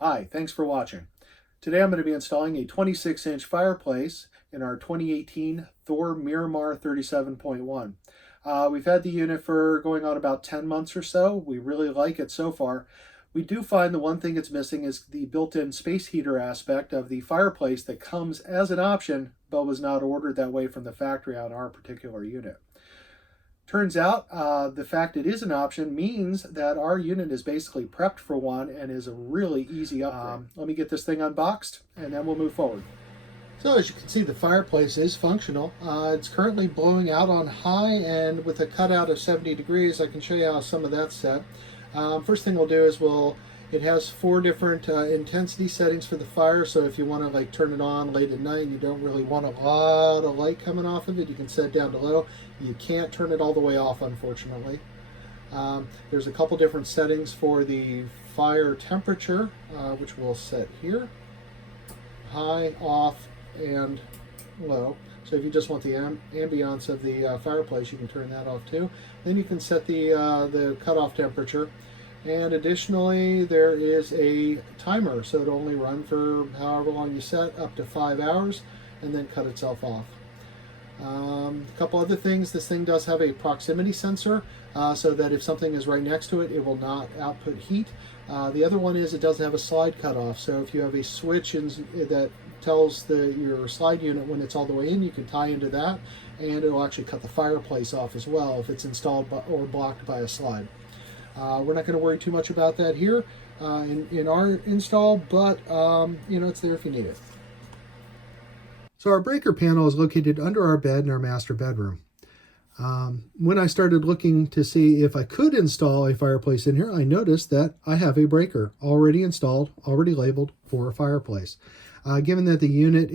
Hi, thanks for watching. Today I'm going to be installing a 26-inch fireplace in our 2018 Thor Miramar 37.1. We've had the unit for going on about 10 months or so. We really like it so far. We do find the one thing it's missing is the built-in space heater aspect of the fireplace that comes as an option, but was not ordered that way from the factory on our particular unit. Turns out the fact it is an option means that our unit is basically prepped for one and is a really easy upgrade. Let me get this thing unboxed and then we'll move forward. So as you can see, the fireplace is functional. It's currently blowing out on high, and with a cutout of 70 degrees, I can show you how some of that's set. First thing we'll do is it has 4 different intensity settings for the fire, so if you want to like turn it on late at night and you don't really want a lot of light coming off of it, you can set it down to low. You can't turn it all the way off, unfortunately. There's a couple different settings for the fire temperature, which we'll set here. High, off, and low. So if you just want the ambiance of the fireplace, you can turn that off too. Then you can set the cutoff temperature. And additionally, there is a timer, so it'll only run for however long you set, up to 5 hours, and then cut itself off. A couple other things, this thing does have a proximity sensor, so that if something is right next to it, it will not output heat. The other one is it does have a slide cutoff, so if you have a switch that tells your slide unit when it's all the way in, you can tie into that, and it'll actually cut the fireplace off as well if it's installed or blocked by a slide. We're not going to worry too much about that here in our install, but it's there if you need it. So our breaker panel is located under our bed in our master bedroom. When I started looking to see if I could install a fireplace in here, I noticed that I have a breaker already installed, already labeled for a fireplace. Given that the unit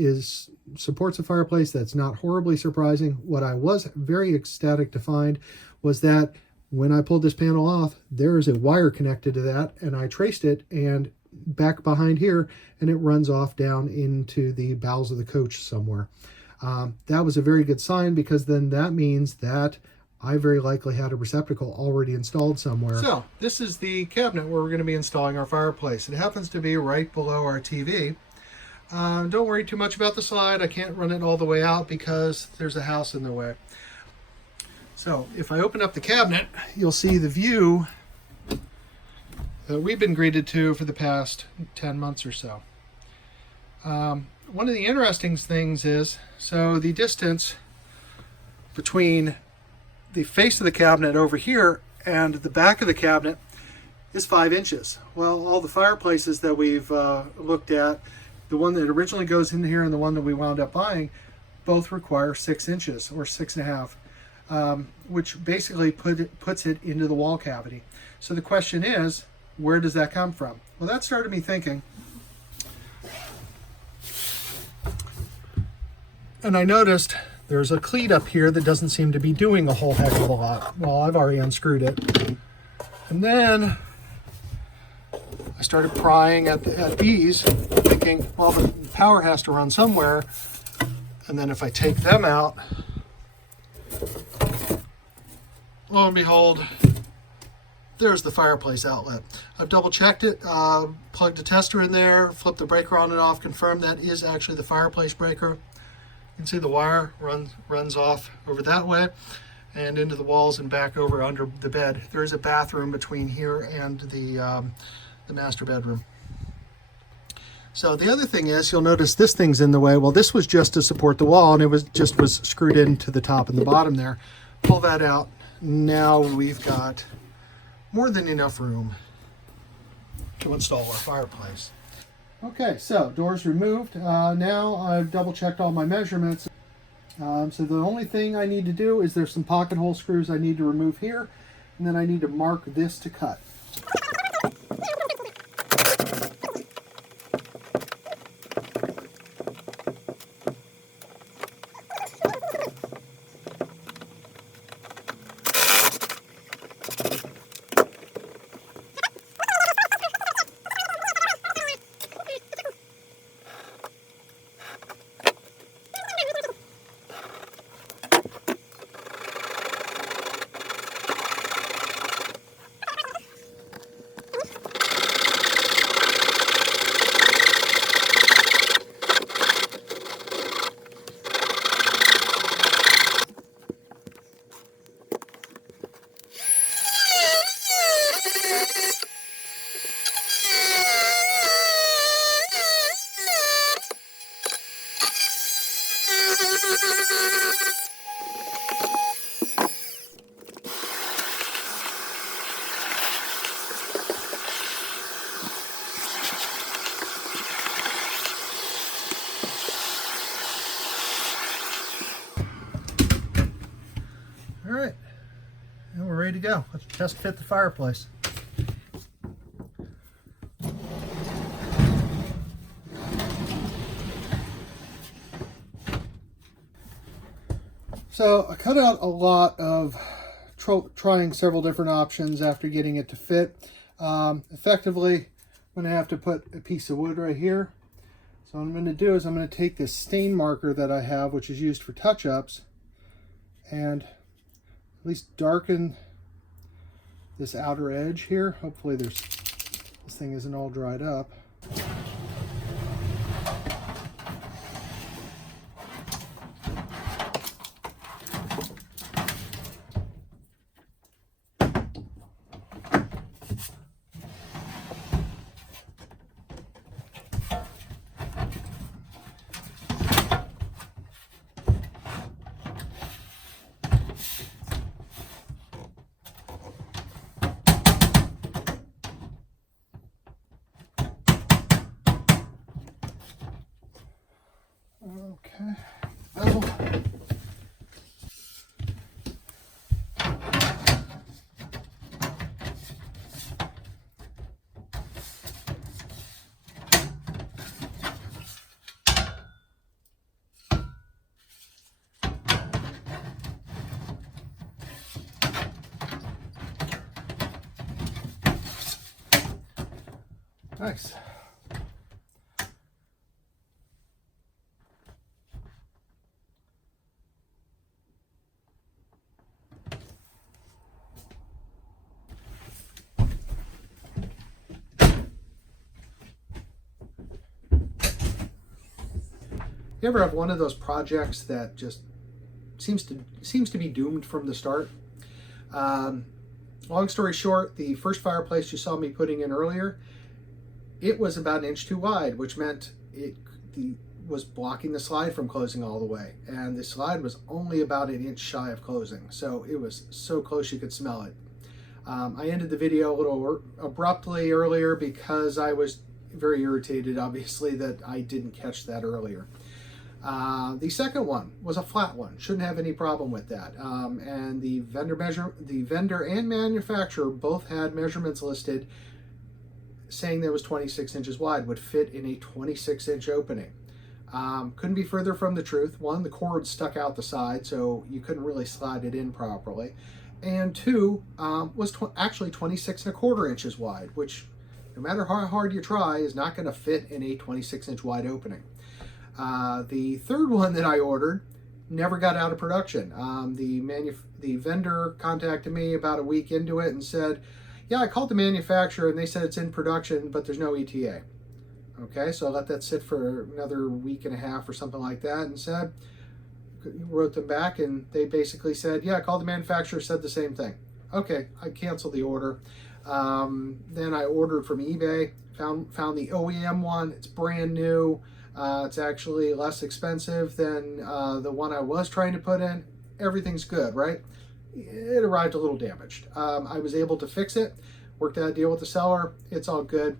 supports a fireplace, that's not horribly surprising. What I was very ecstatic to find was that when I pulled this panel off, there is a wire connected to that, and I traced it and back behind here, and it runs off down into the bowels of the coach somewhere. That was a very good sign, because then that means that I very likely had a receptacle already installed somewhere. So this is the cabinet where we're going to be installing our fireplace. It happens to be right below our TV. Don't worry too much about the slide. I can't run it all the way out because there's a house in the way. So if I open up the cabinet, you'll see the view that we've been greeted to for the past 10 months or so. One of the interesting things is, so the distance between the face of the cabinet over here and the back of the cabinet is 5 inches. Well, all the fireplaces that we've looked at, the one that originally goes in here and the one that we wound up buying, both require 6 inches or 6.5, which basically puts it into the wall cavity. So the question is, where does that come from? Well, that started me thinking. And I noticed there's a cleat up here that doesn't seem to be doing a whole heck of a lot. Well, I've already unscrewed it. And then I started prying at these, thinking, well, the power has to run somewhere. And then if I take them out, lo and behold, there's the fireplace outlet. I've double checked it, plugged a tester in there, flipped the breaker on and off, confirmed that is actually the fireplace breaker. You can see the wire runs off over that way and into the walls and back over under the bed. There is a bathroom between here and the master bedroom. So the other thing is, you'll notice this thing's in the way. Well, this was just to support the wall, and it was screwed into the top and the bottom there. Pull that out. Now we've got more than enough room to install our fireplace. Okay, so doors removed. Now I've double checked all my measurements. So the only thing I need to do is there's some pocket hole screws I need to remove here, and then I need to mark this to cut. All right, and we're ready to go. Let's test fit the fireplace. So I cut out a lot of trying several different options after getting it to fit. Effectively, I'm going to have to put a piece of wood right here. So what I'm going to do is I'm going to take this stain marker that I have, which is used for touch-ups, and at least darken this outer edge here. Hopefully this thing isn't all dried up. Okay. Oh. Nice. You ever have one of those projects that just seems to be doomed from the start? Long story short, the first fireplace you saw me putting in earlier, it was about 1 inch too wide, which meant it was blocking the slide from closing all the way. And the slide was only about 1 inch shy of closing. So it was so close you could smell it. I ended the video a little abruptly earlier because I was very irritated, obviously, that I didn't catch that earlier. The second one was a flat one. Shouldn't have any problem with that. And the vendor and manufacturer both had measurements listed saying that was 26 inches wide, would fit in a 26-inch opening. Couldn't be further from the truth. One, the cord stuck out the side, so you couldn't really slide it in properly. And two, was actually 26¼ inches wide, which no matter how hard you try is not going to fit in a 26-inch wide opening. The third one that I ordered never got out of production. The vendor contacted me about a week into it and said, yeah, I called the manufacturer and they said it's in production, but there's no ETA. Okay, so I let that sit for another week and a half or something like that and wrote them back, and they basically said, yeah, I called the manufacturer, said the same thing. Okay, I canceled the order. Then I ordered from eBay, found the OEM one. It's brand new. It's actually less expensive than the one I was trying to put in. Everything's good, right? It arrived a little damaged. I was able to fix it, worked out a deal with the seller. It's all good.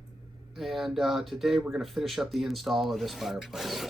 And today we're going to finish up the install of this fireplace.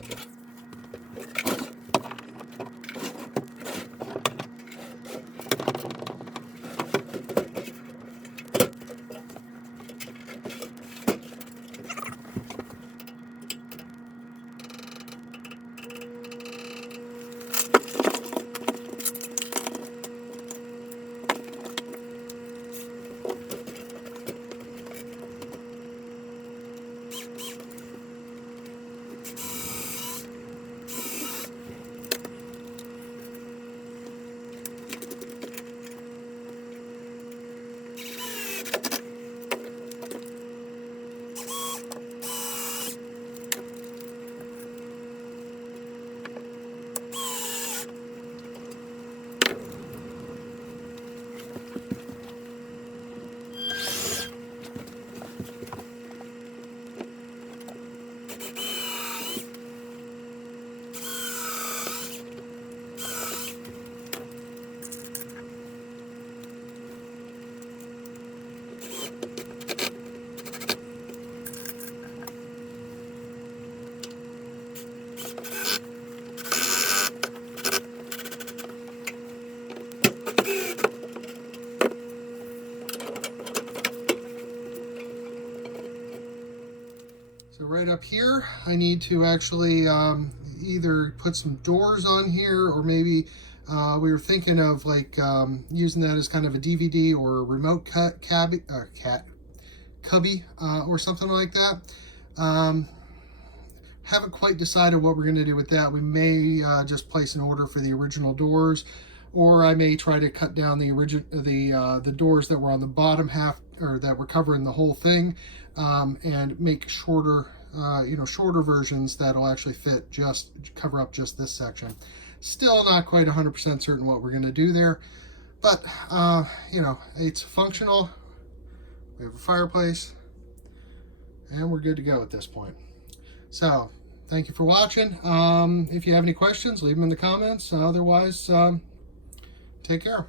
right up here, I need to actually either put some doors on here, or maybe we were thinking of like using that as kind of a DVD or a remote cubby or something like that. Haven't quite decided what we're going to do with that. We may just place an order for the original doors, or I may try to cut down the doors that were on the bottom half, or that were covering the whole thing, and make shorter shorter versions that'll actually fit, just cover up just this section. Still not quite 100% certain what we're going to do there, but it's functional. We have a fireplace, and we're good to go at this point. So thank you for watching. If you have any questions, leave them in the comments. Otherwise, take care.